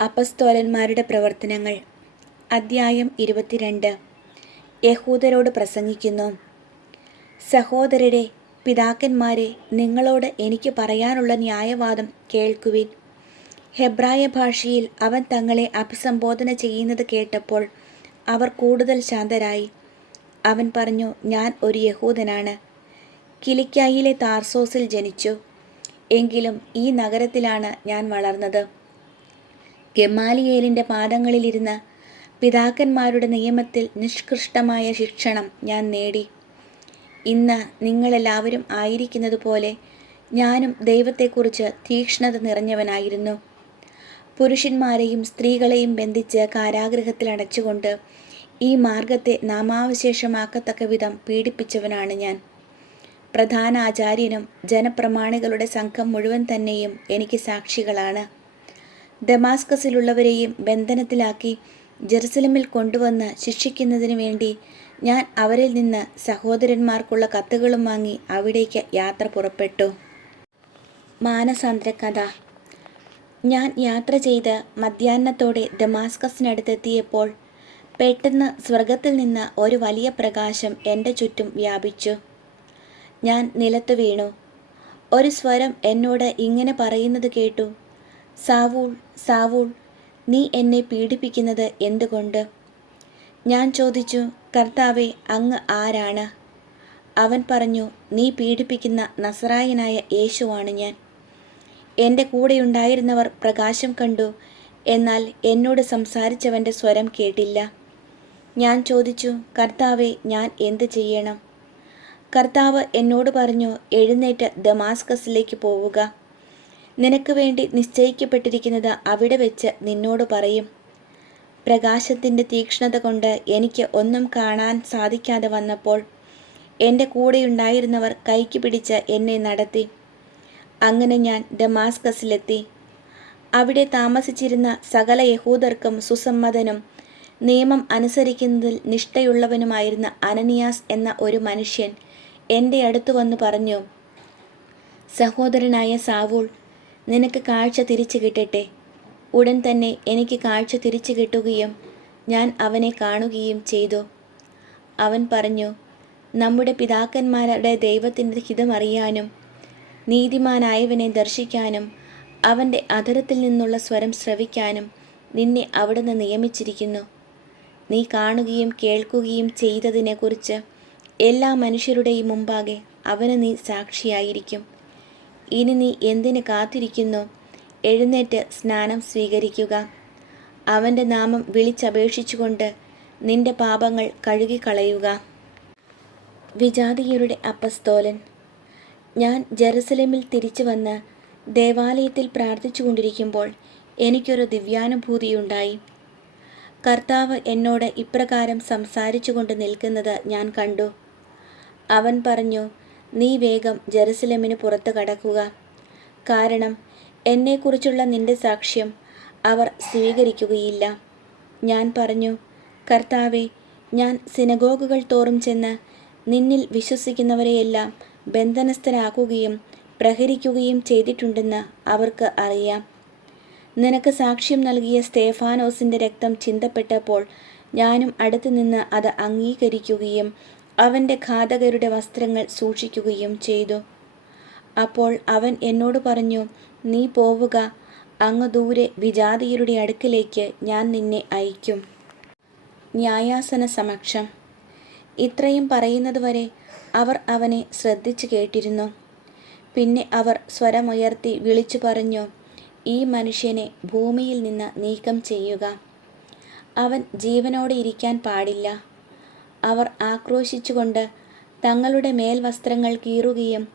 അപ്പസ്തോലന്മാരുടെ പ്രവർത്തനങ്ങൾ. അദ്ധ്യായം ഇരുപത്തിരണ്ട്. യഹൂദരോട് പ്രസംഗിക്കുന്നു. സഹോദരരെ പിതാക്കന്മാരെ നിങ്ങളോട് എനിക്ക് പറയാനുള്ള ന്യായവാദം കേൾക്കുവിൻ. ഹെബ്രായ ഭാഷയിൽ അവൻ തങ്ങളെ അഭിസംബോധന ചെയ്യുന്നത് കേട്ടപ്പോൾ അവർ കൂടുതൽ ശാന്തരായി. അവൻ പറഞ്ഞു ഞാൻ ഒരു യഹൂദനാണ്. കിലിക്കായിലെ താർസോസിൽ ജനിച്ചു. എങ്കിലും ഈ നഗരത്തിലാണ് ഞാൻ വളർന്നത്. ഗമാലിയേലിന്റെ പാദങ്ങളിലിരുന്ന് പിതാക്കന്മാരുടെ നിയമത്തിൽ നിഷ്കൃഷ്ടമായ ശിക്ഷണം ഞാൻ നേടി. ഇന്ന് നിങ്ങളെല്ലാവരും ആയിരിക്കുന്നത് പോലെ ഞാനും ദൈവത്തെക്കുറിച്ച് തീക്ഷ്ണത നിറഞ്ഞവനായിരുന്നു. പുരുഷന്മാരെയും സ്ത്രീകളെയും ബന്ധിച്ച് കാരാഗ്രഹത്തിൽ അടച്ചുകൊണ്ട് ഈ മാർഗത്തെ നാമാവശേഷമാക്കത്തക്ക വിധം പീഡിപ്പിച്ചവനാണ് ഞാൻ. പ്രധാന ആചാര്യനും ജനപ്രമാണികളുടെ സംഘം മുഴുവൻ തന്നെയും എനിക്ക് സാക്ഷികളാണ്. ദമാസ്കസിലുള്ളവരെയും ബന്ധനത്തിലാക്കി ജെറുസലമിൽ കൊണ്ടുവന്ന് ശിക്ഷിക്കുന്നതിന് വേണ്ടി ഞാൻ അവരിൽ നിന്ന് സഹോദരന്മാർക്കുള്ള കത്തുകളും വാങ്ങി അവിടേക്ക് യാത്ര പുറപ്പെട്ടു. മാനസാന്തര കഥ ഞാൻ യാത്ര ചെയ്ത് മധ്യാഹ്നത്തോടെ ദമാസ്കസിനടുത്തെത്തിയപ്പോൾ പെട്ടെന്ന് സ്വർഗത്തിൽ നിന്ന് ഒരു വലിയ പ്രകാശം എന്റെ ചുറ്റും വ്യാപിച്ചു. ഞാൻ നിലത്ത് വീണു. ഒരു സ്വരം എന്നോട് ഇങ്ങനെ പറയുന്നത് കേട്ടു. സാവൂൾ സാവൂൾ നീ എന്നെ പീഡിപ്പിക്കുന്നത് എന്തുകൊണ്ട്? ഞാൻ ചോദിച്ചു കർത്താവെ അങ്ങ് ആരാണ്? അവൻ പറഞ്ഞു നീ പീഡിപ്പിക്കുന്ന നസറായനായ യേശുവാണ് ഞാൻ. എന്റെ കൂടെയുണ്ടായിരുന്നവർ പ്രകാശം കണ്ടു എന്നാൽ എന്നോട് സംസാരിച്ചവന്റെ സ്വരം കേട്ടില്ല. ഞാൻ ചോദിച്ചു കർത്താവെ ഞാൻ എന്ത് ചെയ്യണം? കർത്താവ് എന്നോട് പറഞ്ഞു എഴുന്നേറ്റ് ദമാസ്കസിലേക്ക് പോവുക. നിനക്ക് വേണ്ടി നിശ്ചയിക്കപ്പെട്ടിരിക്കുന്നത് അവിടെ വെച്ച് നിന്നോട് പറയും. പ്രകാശത്തിന്റെ തീക്ഷ്ണത കൊണ്ട് എനിക്ക് ഒന്നും കാണാൻ സാധിക്കാതെ വന്നപ്പോൾ എന്റെ കൂടെയുണ്ടായിരുന്നവർ കൈക്ക് പിടിച്ച് എന്നെ നടത്തി. അങ്ങനെ ഞാൻ ഡമാസ്കസിലെത്തി. അവിടെ താമസിച്ചിരുന്ന സകല യഹൂദർക്കും സുസമ്മതനും നിയമം അനുസരിക്കുന്നതിൽ നിഷ്ഠയുള്ളവനുമായിരുന്ന അനനിയാസ് എന്ന ഒരു മനുഷ്യൻ എന്റെ അടുത്തു വന്ന് പറഞ്ഞു സഹോദരനായ സാവൂൾ നിനക്ക് കാഴ്ച തിരിച്ചു കിട്ടട്ടെ. ഉടൻ തന്നെ എനിക്ക് കാഴ്ച തിരിച്ചു കിട്ടുകയും ഞാൻ അവനെ കാണുകയും ചെയ്തു. അവൻ പറഞ്ഞു നമ്മുടെ പിതാക്കന്മാരുടെ ദൈവത്തിന്റെ ഹിതമറിയാനും നീതിമാനായവനെ ദർശിക്കാനും അവന്റെ അധരത്തിൽ നിന്നുള്ള സ്വരം ശ്രവിക്കാനും നിന്നെ അവിടുന്ന് നിയമിച്ചിരിക്കുന്നു. നീ കാണുകയും കേൾക്കുകയും ചെയ്തതിനെക്കുറിച്ച് എല്ലാ മനുഷ്യരുടെയും മുമ്പാകെ അവന് നീ സാക്ഷിയായിരിക്കും. ഇനി നീ എന്തിന് കാത്തിരിക്കുന്നു? എഴുന്നേറ്റ് സ്നാനം സ്വീകരിക്കുക. അവന്റെ നാമം വിളിച്ചപേക്ഷിച്ചുകൊണ്ട് നിന്റെ പാപങ്ങൾ കഴുകിക്കളയുക. വിജാതിയരുടെ അപ്പസ്തോലൻ ഞാൻ ജെറുസലേമിൽ തിരിച്ചു വന്ന് ദേവാലയത്തിൽ പ്രാർത്ഥിച്ചു കൊണ്ടിരിക്കുമ്പോൾ എനിക്കൊരു ദിവ്യാനുഭൂതിയുണ്ടായി. കർത്താവ് എന്നോട് ഇപ്രകാരം സംസാരിച്ചു കൊണ്ട് നിൽക്കുന്നത് ഞാൻ കണ്ടു. അവൻ പറഞ്ഞു നീ വേഗം ജെറുസലേമിന് പുറത്ത് കടക്കുക. കാരണം എന്നെക്കുറിച്ചുള്ള നിന്റെ സാക്ഷ്യം അവർ സ്വീകരിക്കുകയില്ല. ഞാൻ പറഞ്ഞു കർത്താവെ ഞാൻ സിനഗോഗുകൾ തോറും ചെന്ന് നിന്നിൽ വിശ്വസിക്കുന്നവരെയെല്ലാം ബന്ധനസ്ഥരാക്കുകയും പ്രഹരിക്കുകയും ചെയ്തിട്ടുണ്ടെന്ന് അവർക്ക് അറിയാം. നിനക്ക് സാക്ഷ്യം നൽകിയ സ്തേഫാനോസിന്റെ രക്തം ചിന്തപ്പെട്ടപ്പോൾ ഞാനും അടുത്തുനിന്ന് അത് അംഗീകരിക്കുകയും അവന്റെ ഘാതകരുടെ വസ്ത്രങ്ങൾ സൂക്ഷിക്കുകയും ചെയ്തു. അപ്പോൾ അവൻ എന്നോട് പറഞ്ഞു നീ പോവുക അങ്ങ് ദൂരെ വിജാതിയരുടെ അടുക്കിലേക്ക് ഞാൻ നിന്നെ അയക്കും ന്യായാസന സമക്ഷം. ഇത്രയും പറയുന്നതുവരെ അവർ അവനെ ശ്രദ്ധിച്ചു കേട്ടിരുന്നു. പിന്നെ അവർ സ്വരമുയർത്തി വിളിച്ചു പറഞ്ഞു ഈ മനുഷ്യനെ ഭൂമിയിൽ നിന്ന് നീക്കം ചെയ്യുക. അവൻ ജീവനോടെ ഇരിക്കാൻ പാടില്ല. അവർ ആക്രോശിച്ചുകൊണ്ട് തങ്ങളുടെ മേൽവസ്ത്രങ്ങൾ കീറുകയും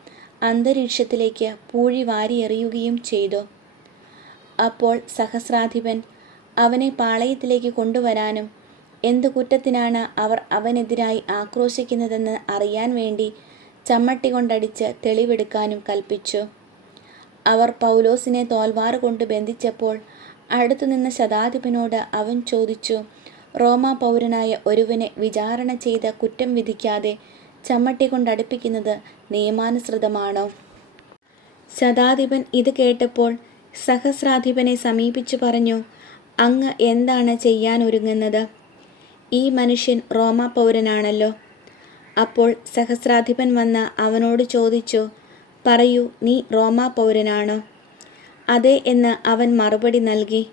അന്തരീക്ഷത്തിലേക്ക് പൂഴി വാരിയെറിയുകയും ചെയ്തു. അപ്പോൾ സഹസ്രാധിപൻ അവനെ പാളയത്തിലേക്ക് കൊണ്ടുവരാനും എന്തു കുറ്റത്തിനാണ് അവർ അവനെതിരായി ആക്രോശിക്കുന്നതെന്ന് അറിയാൻ വേണ്ടി ചമ്മട്ടി കൊണ്ടടിച്ച് തെളിവെടുക്കാനും കൽപ്പിച്ചു. അവർ പൗലോസിനെ തോൽവാറ് കൊണ്ട് ബന്ധിച്ചപ്പോൾ അടുത്തുനിന്ന ശതാധിപനോട് അവൻ ചോദിച്ചു റോമാ പൗരനായ ഒരുവനെ വിചാരണ ചെയ്ത കുറ്റം വിധിക്കാതെ ചമ്മട്ടി കൊണ്ടടുപ്പിക്കുന്നത് നിയമാനുസൃതമാണോ? ശതാധിപൻ ഇത് കേട്ടപ്പോൾ സഹസ്രാധിപനെ സമീപിച്ചു പറഞ്ഞു അങ്ങ് എന്താണ് ചെയ്യാൻ ഒരുങ്ങുന്നത് ഈ മനുഷ്യൻ റോമാ പൗരനാണല്ലോ അപ്പോൾ സഹസ്രാധിപൻ വന്ന അവനോട് ചോദിച്ചു പറയൂ നീ റോമാ പൗരനാണോ അതെ എന്ന് അവൻ മറുപടി നൽകി.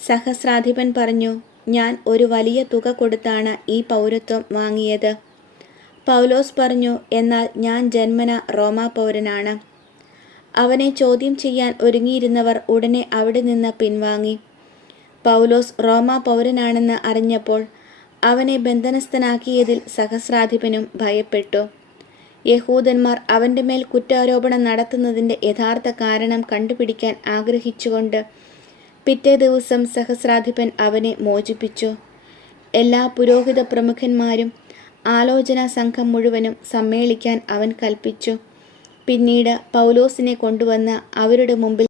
സഹസ്രാധിപൻ പറഞ്ഞു ഞാൻ ഒരു വലിയ തുക കൊടുത്താണ് ഈ പൗരത്വം വാങ്ങിയത്. പൗലോസ് പറഞ്ഞു എന്നാൽ ഞാൻ ജന്മന റോമാ പൗരനാണ്. അവനെ ചോദ്യം ചെയ്യാൻ ഒരുങ്ങിയിരുന്നവർ ഉടനെ അവിടെ നിന്ന് പിൻവാങ്ങി. പൗലോസ് റോമാ പൗരനാണെന്ന് അറിഞ്ഞപ്പോൾ അവനെ ബന്ധനസ്ഥനാക്കിയതിൽ സഹസ്രാധിപനും ഭയപ്പെട്ടു. യഹൂദന്മാർ അവന്റെ മേൽ കുറ്റാരോപണം നടത്തുന്നതിന്റെ യഥാർത്ഥ കാരണം കണ്ടുപിടിക്കാൻ ആഗ്രഹിച്ചുകൊണ്ട് പിറ്റേ ദിവസം സഹസ്രാധിപൻ അവനെ മോചിപ്പിച്ചു. എല്ലാ പുരോഹിത പ്രമുഖന്മാരും ആലോചനാ സംഘം മുഴുവനും സമ്മേളിക്കാൻ അവൻ കൽപ്പിച്ചു. പിന്നീട് പൗലോസിനെ കൊണ്ടുവന്ന് അവരുടെ മുമ്പിൽ